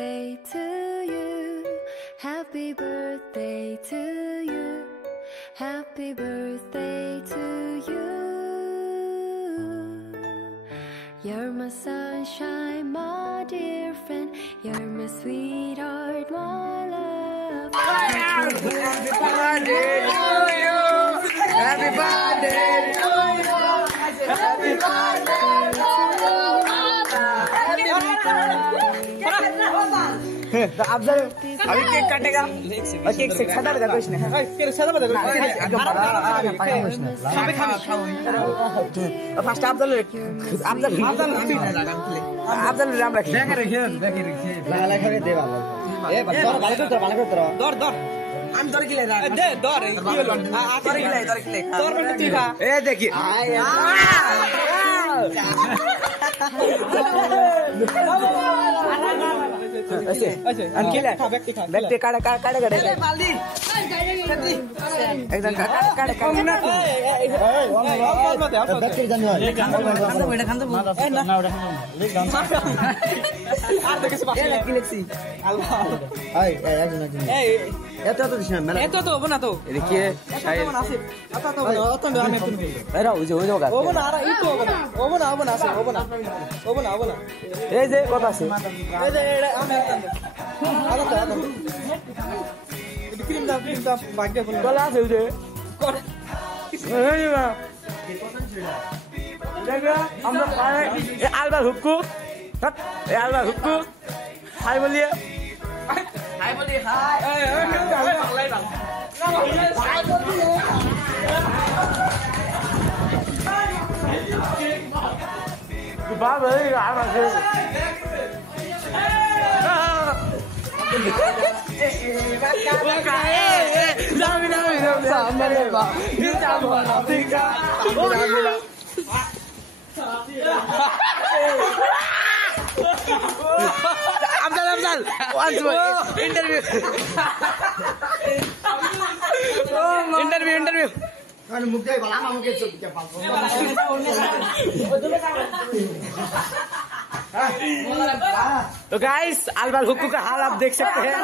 birthday to you. Happy birthday to you. Happy birthday to you. You're my sunshine, my dear friend. You're my sweetheart, my love. Happy birthday to you. Happy birthday to you. Happy birthday to you. Afzal अभी cake काटेगा और cake से खाता बता कुछ नहीं cake सादा बता खाबे खाबे फर्स्ट अफजल राम रखे देखिए लगा खाबे दे वाला ए दर भाले को दर हम दर के ले रहा दे दर की बोल दर के ले दर में तू खा ए देखिए ऐसे अनकिले बैठे काड़े जल्दी एकदम काड़े बैठे जानवर खान दो ना আর দেখে সব এ লেক্সি আল্লাহ এই এত তো দিছ না এত তো হবে না তো দেখিয়ে শায়দ এত তো আমি আপনি এরা ওই যে গা হবে না আর এই তো হবে না আছে হবে না এই যে কথা আছে এই যে আমি আলো তো ক্রিম দা ভাগ্য বল গলা আছে ওই যে এই না দেখা আমরা পারে আলবার হুক্কু আলবার হুক্কু হাই বলিয়ে হাই बाबा अफजल इंटरव्यू तो गाइस अलबाल हुक्कू का हाल आप देख सकते हैं।